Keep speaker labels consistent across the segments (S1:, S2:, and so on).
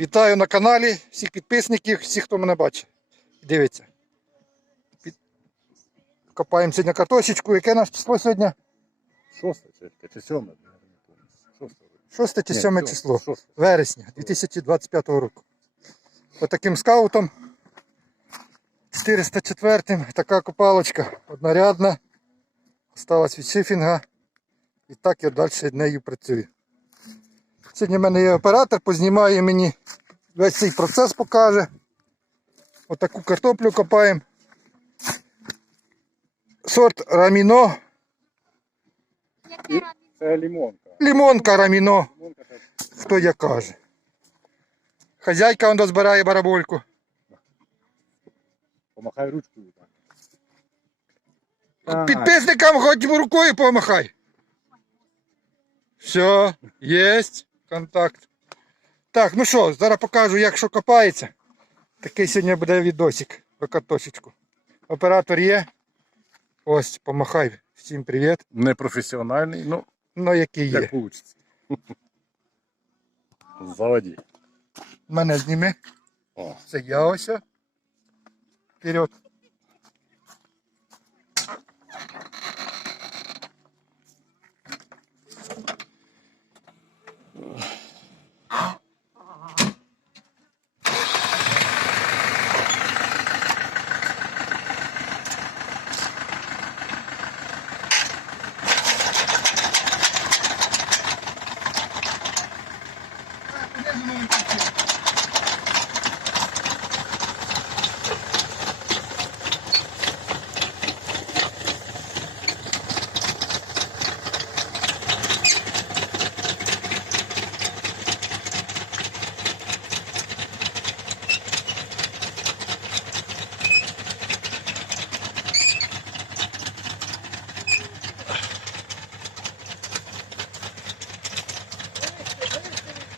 S1: Вітаю на каналі всіх підписників, всіх, хто мене бачить. Дивиться. Під... Копаємо сьогодні картошечку. Яке наше число сьогодні?
S2: Шосте чи, сьоме? Шосте.
S1: чи
S2: сьоме,
S1: число.
S2: шосте.
S1: Вересня 2025 року. Отаким скаутом. 404 така копалочка однорядна. Осталась від шифінга. І так я далі нею працюю. Сьогодні в мене є оператор, познімає мені весь цей процес покаже. Отаку картоплю копаємо. Сорт раміно.
S2: Це лімонка.
S1: Лімонка раміно, хто як каже. Хазяйка он збирає барабольку.
S2: помахай ручкою.
S1: Підписникам хоч рукою помахай. Все, є контакт. Так, ну що, зараз покажу, як що копається. Такий сьогодні буде відосик про картошечку. Оператор є. Ось, помахай. Всім привіт.
S2: Непрофесіональний, ну,
S1: Ну, який є.
S2: як вийде. Заводі.
S1: Мене зніми.
S2: О.
S1: Це я ось. о. Вперед.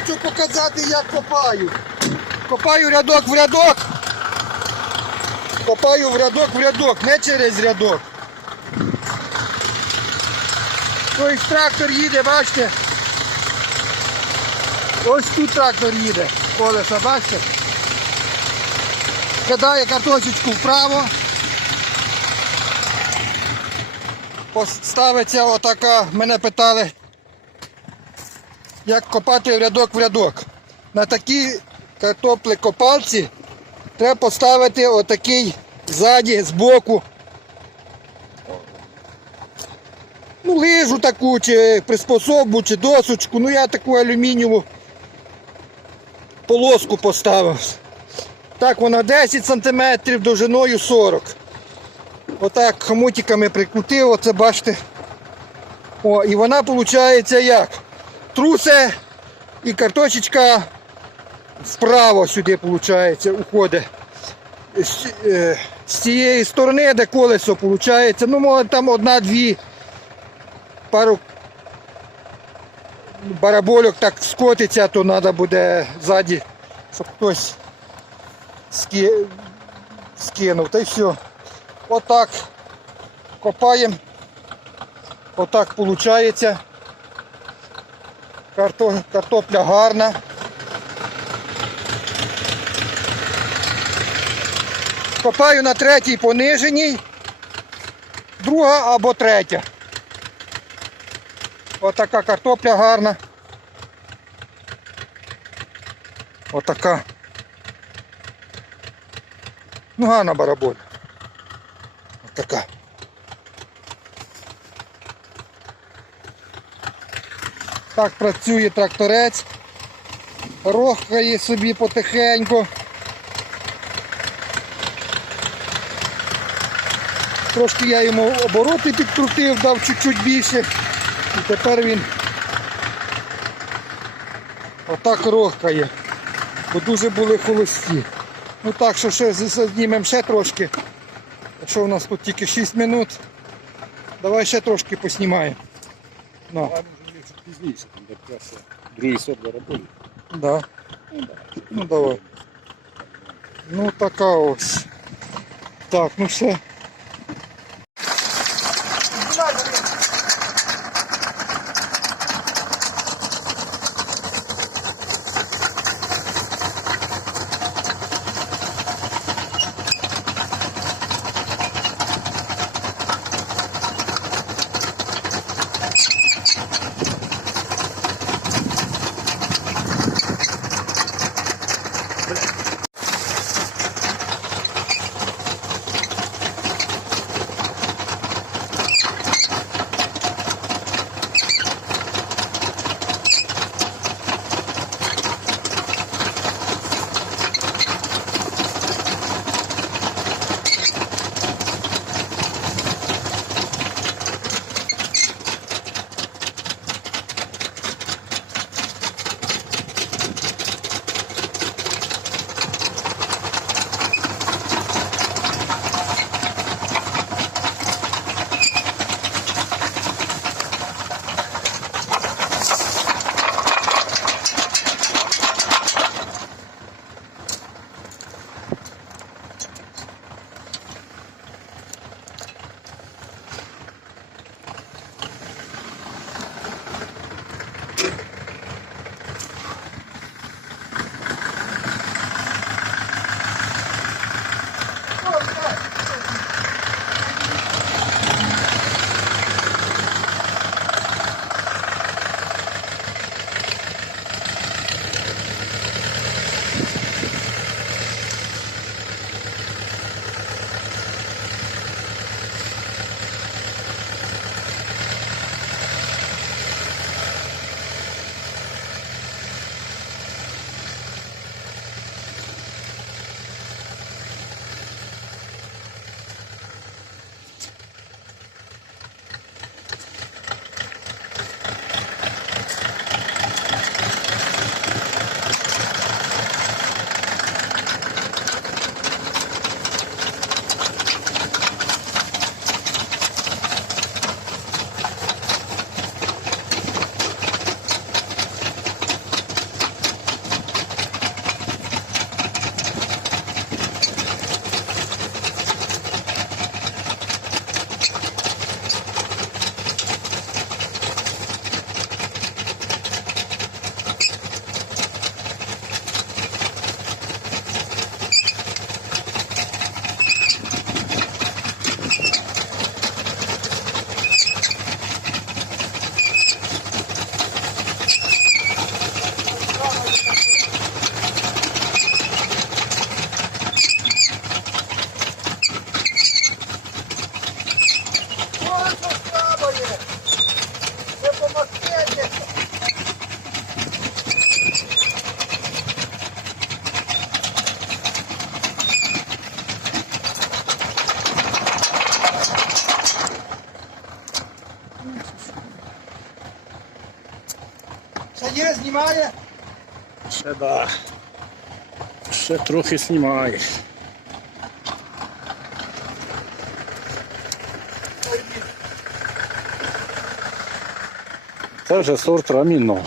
S1: Хочу показати, як копаю. Копаю рядок в рядок. Копаю в рядок в рядок, не через рядок. Ось трактор їде, бачите. Ось тут трактор їде. Колеса, бачите. Кидає картошечку вправо. Поставиться отака, мене питали, як копати рядок в рядок. На такі картоплі копалці треба поставити отакий ззаді, збоку. Ну, лижу таку, чи приспособу, чи досочку. Ну я таку алюмінієву полоску поставив. Так вона 10 см, довжиною 40 Отак хомутиками прикрутив, оце бачите. О, і вона виходить як? Трусе і картошечка вправо сюди виходить, уходить. З, е, з цієї сторони, де колесо виходить, ну може там одна-дві пару барабольок так скотиться, то треба буде ззаді, щоб хтось ски... скинув. Та й все. Отак копаємо. Отак виходить. Карто... Картопля гарна. Копаю на третій пониженій, друга або третя. Отака картопля гарна. Отака. Ну гарна бараболь. Отака. Так працює тракторець. Рохкає собі потихеньку. Трошки я йому обороти підкрутив, дав чуть-чуть більше. І тепер він отак рохкає. Бо дуже були холості. Ну так, що ще знімемо ще трошки. Якщо у нас тут тільки 6 минут, давай ще трошки поснімаємо. Ну,
S2: пізніше, там якраз другий сорт бараболі.
S1: да. Ну давай. Ну така ось. Так, ну все.
S2: Ще трохи знімає. Це вже сорт раміно.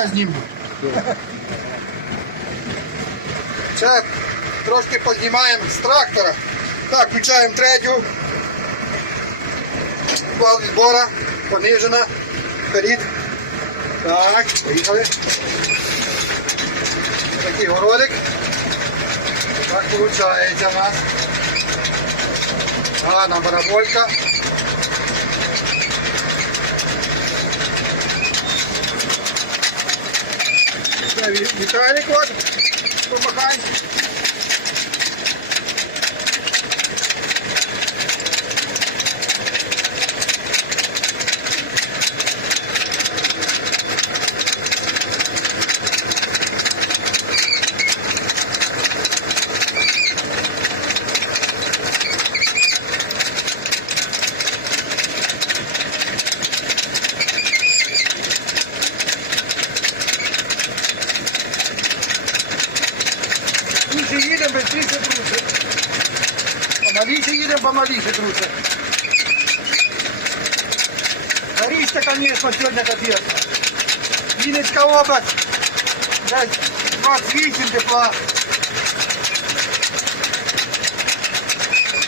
S1: Я зніму. Ще трошки познімаємо з трактора. Так, включаємо третю. Вал відбора, понижена. Вперед. Так, поїхали. Такий городик. Так виходить у нас. Гарна бараболька. Віталік от, помагай. Помаліше їдемо, помаліше, друже. Горіще, звісно, сьогодні капець. Вінницька область. Десь 28 тепла.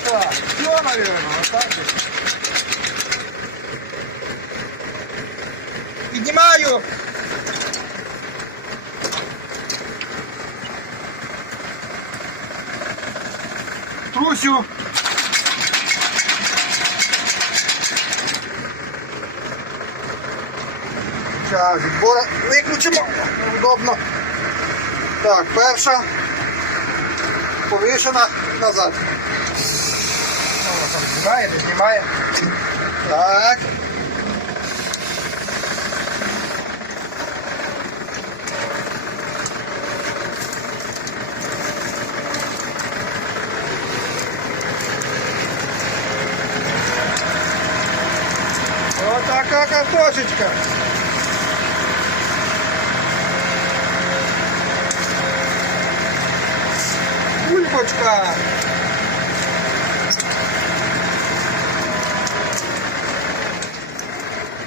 S1: Так, все, наверное, вот так вот. Піднімаю. Трусю. Зараз відбора виключимо. Удобно. Так, перша. Повишена назад. Ну, знімає, не знімає. Так. Отака картошечка. Бульбочка.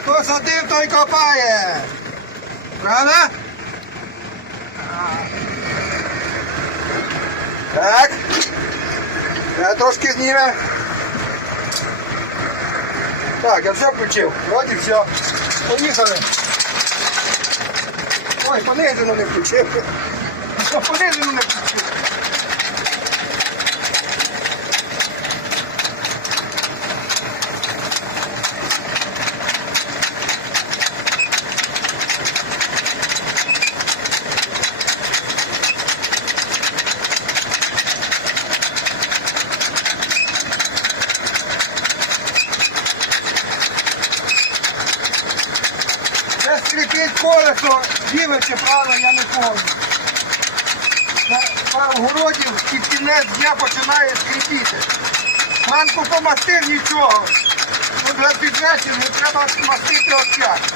S1: Хто садив, той копає. Правда? Так. Я трошки знімемо. Так, я все включив. Вроді все. Поїхали. Ой, понижену не включив. О, Понижену не включив. Це скрипить колесо, ліве чи праве, я не пам'ятаю. На в городі кінець дня починає скрипіти. Манку помастив нічого. Ну, для підвечір не треба мастити опять.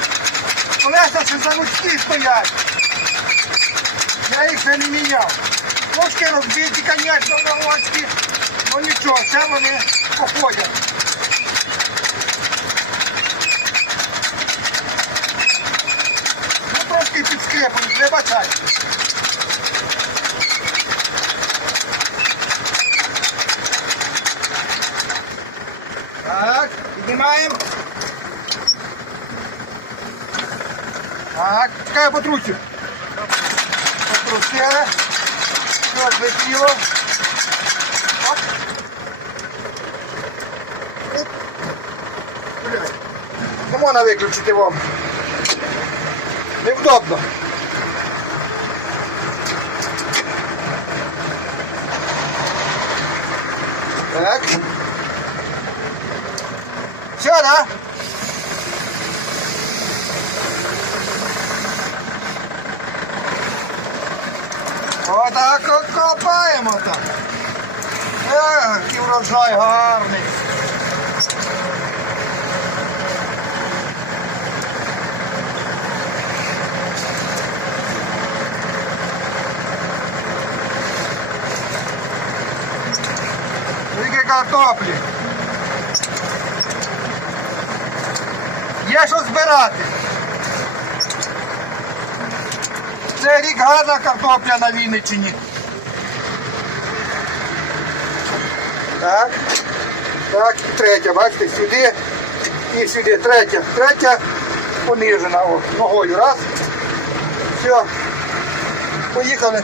S1: Колеса ще заводські стоять. Я їх ще не міняв. Трошки розбиті, звісно, заводські. Ну нічого, ще вони походять. Ну трошки підскрепані, вибачайте. Так, піднімаємо. Чекай, потрусю. Потрусили. Все, злетіло. Оп. Не можна виключити вам. Невдобно. Так. Все, да? Отак от копаємо так. Ех, який врожай гарний. Тільки картоплі. Є що збирати. Це рік гарна картопля на Вінниччині. Так. Так, і третя, бачите, сюди і сюди. Третя. Третя понижена. О, ногою. Раз. Все. Поїхали.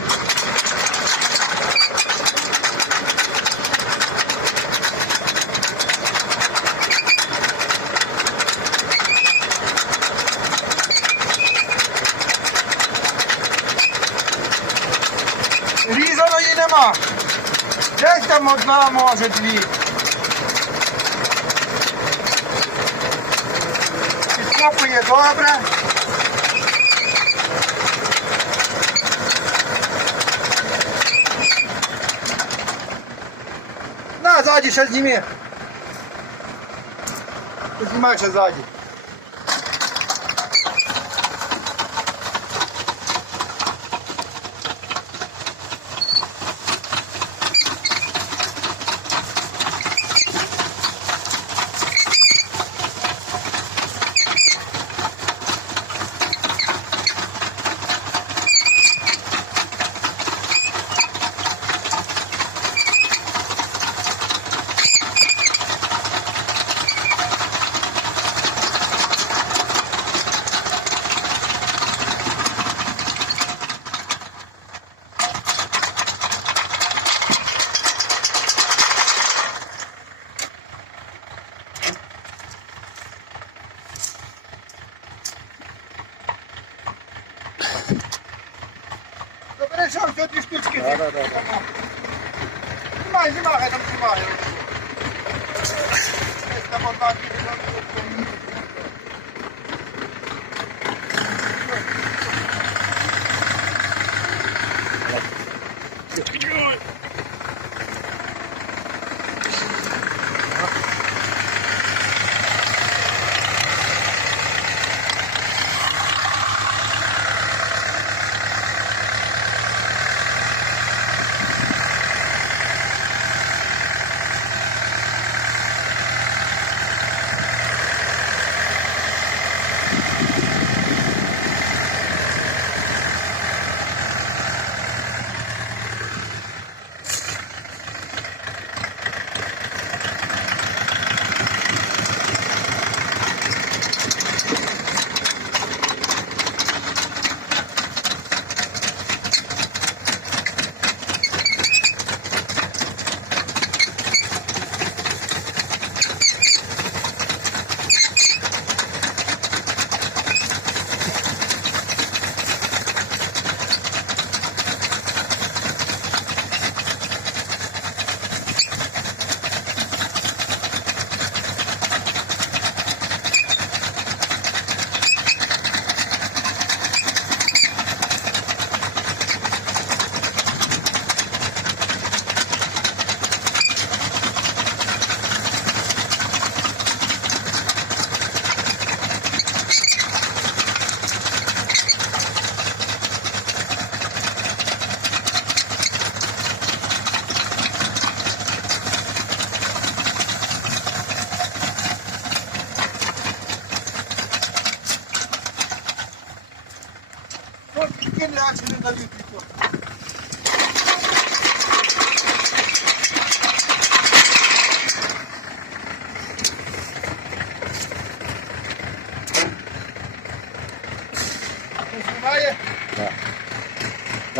S1: Одна, може дві. Підкопує добре. На, ззаді ще зніми. Знімай ще ззаді. Добре, що все дві штучки.
S2: Да, да, да.
S1: Знімай, знімай, хай там знімає. Десь там одна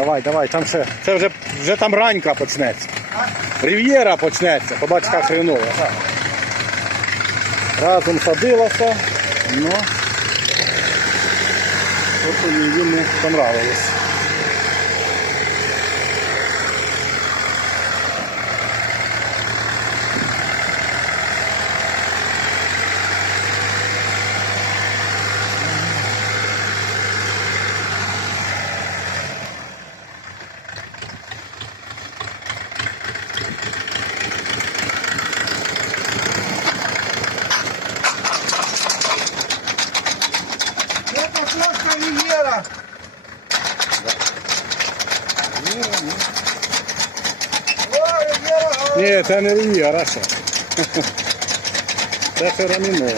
S2: Давай Давай, там ще. Це вже, вже там ранька почнеться. Рів'єра почнеться, побач, яка хренова. Разом садилася, ну. От їй не понравилось.
S1: Точно Ривьера. О, Ривьера,
S2: Ні, це не Рів'єра ще. Це ще раміно.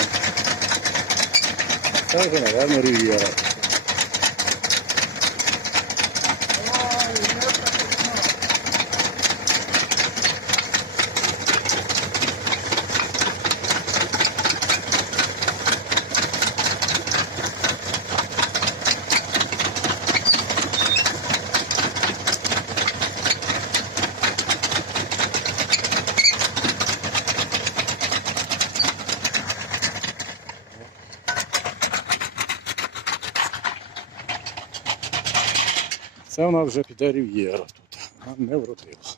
S2: Це в нас вже піде Рів'єра тут. Не вродила.